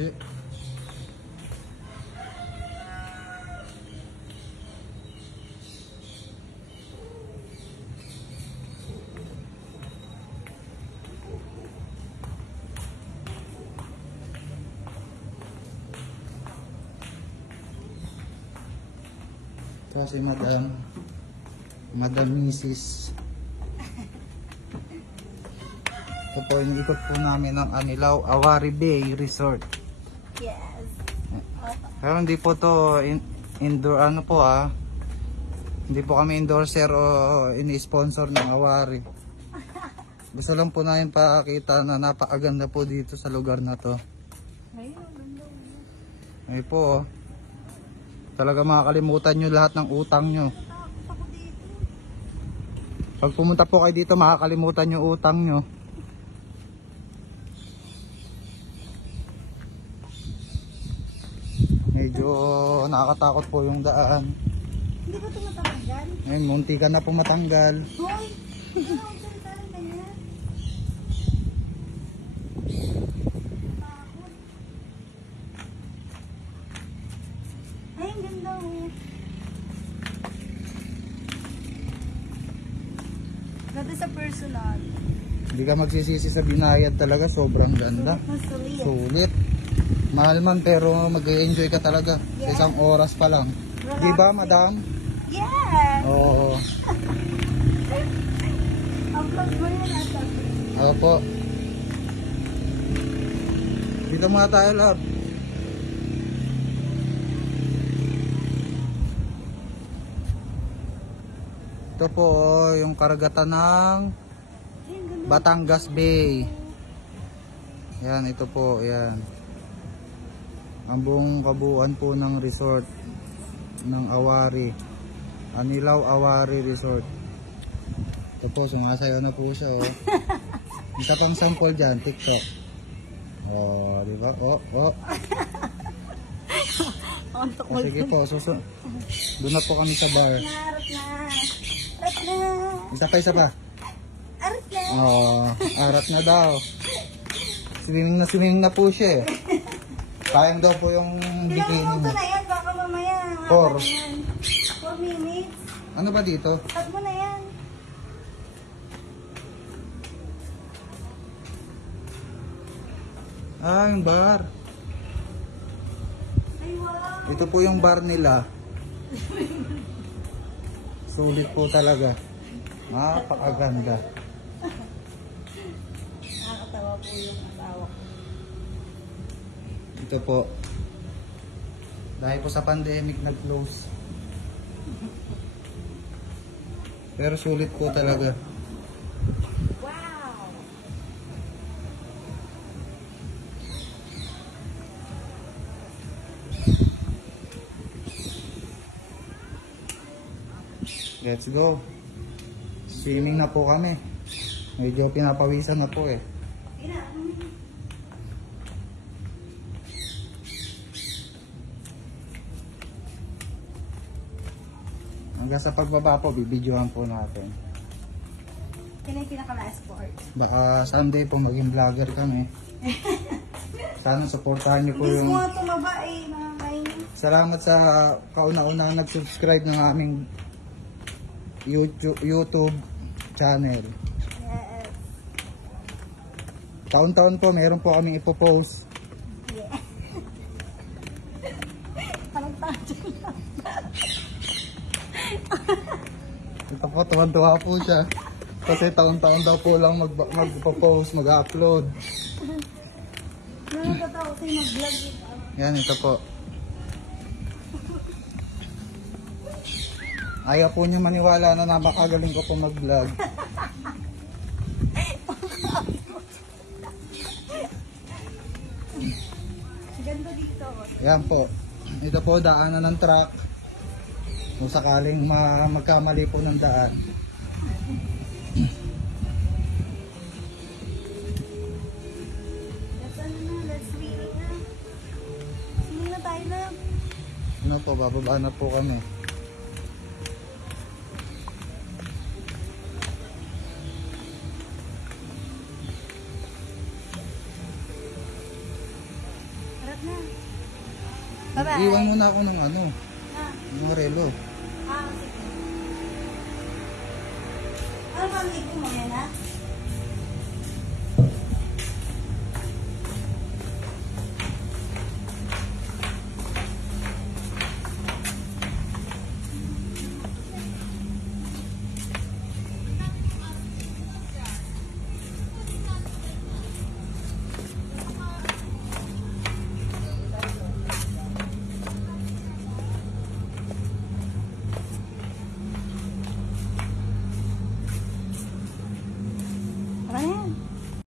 Hindi. Kasi Madam Mrs. Ito po yung ikot po namin ng Anilao Awari Bay Resort. Yes. Pero hindi po to indoor ano po Hindi po kami endorser o ini-sponsor ng Awari. Gusto lang po namin pakita na napakaganda po dito sa lugar na to. Ay po Talaga makakalimutan nyo lahat ng utang nyo. Pag pumunta po kayo dito makakalimutan yung utang nyo. Medyo nakakatakot po yung daan. Hindi ba ito matanggal? Ayun, munti ka na po matanggal. Hoy! Ay, ang ganda oh. Ganda sa personal. Hindi ka magsisisi sa binayad talaga, sobrang ganda. Sulit. Sulit. Mahal man pero mag-enjoy ka talaga sa isang oras pa lang. Di ba, Madam? Yes! Oo. Upload mo yun ata. Opo. Dito muna tayo, love. Ito po yung karagatan ng Batangas Bay. Yan, ito po, yan. Ang buong kabuuan po ng resort ng Awari. Anilao Awari Resort. Ito po, sumasayaw na po siya, oh. Isa pang sample dyan, TikTok. Oh, di ba? Oh. O, sige po, doon na po kami sa bar. Arat na. Isa pa. Arat na. Oh, arat na daw. Swimming na po siya, eh. Sayang daw po yung bikini Pinang mo. na yan, baka mamaya. 4 minutes. Ano ba dito? Cut mo na yan. Yung bar. Ay, wow. Ito po yung bar nila. Sulit po talaga. Napakaganda. Nakakatawa po yung asawa ko. Ito po. Dahil po sa pandemic nag-close. Pero sulit po talaga. Wow! Let's go. Swimming na po kami. Medyo pinapawisan na po, eh. Hanggang sa pagbaba po, bibidyohan po natin. Yan yung pinaka-last part. Baka someday po maging vlogger kami. Sana supportahan niyo po Gusto yung... mo nga tumaba eh, mga kainin. Salamat sa kauna-una nag-subscribe ng aming YouTube channel. Yes. Taon-taon po, meron po kaming ipopost. Yeah. Parang tayo lang. Ito po, tuwan-tuwa po siya. Kasi taon-taon daw po lang magpo-post, mag-upload. Nakakatawa kasi mag-vlog ito. Yan, ito po. Ayaw po niyo maniwala na napakagaling ko po mag-vlog. Ganda dito. Yan po. Ito po, daanan ng truck. Kung sakaling magkamali po ng daan. Let's swimming na. Swimming na tayo na. Ano po, bababa na po kami. Arat Bye-bye. Iwan muna ako ng ano, Ah, ng relo. sige. Ano ba ang ligo mo yan, ha?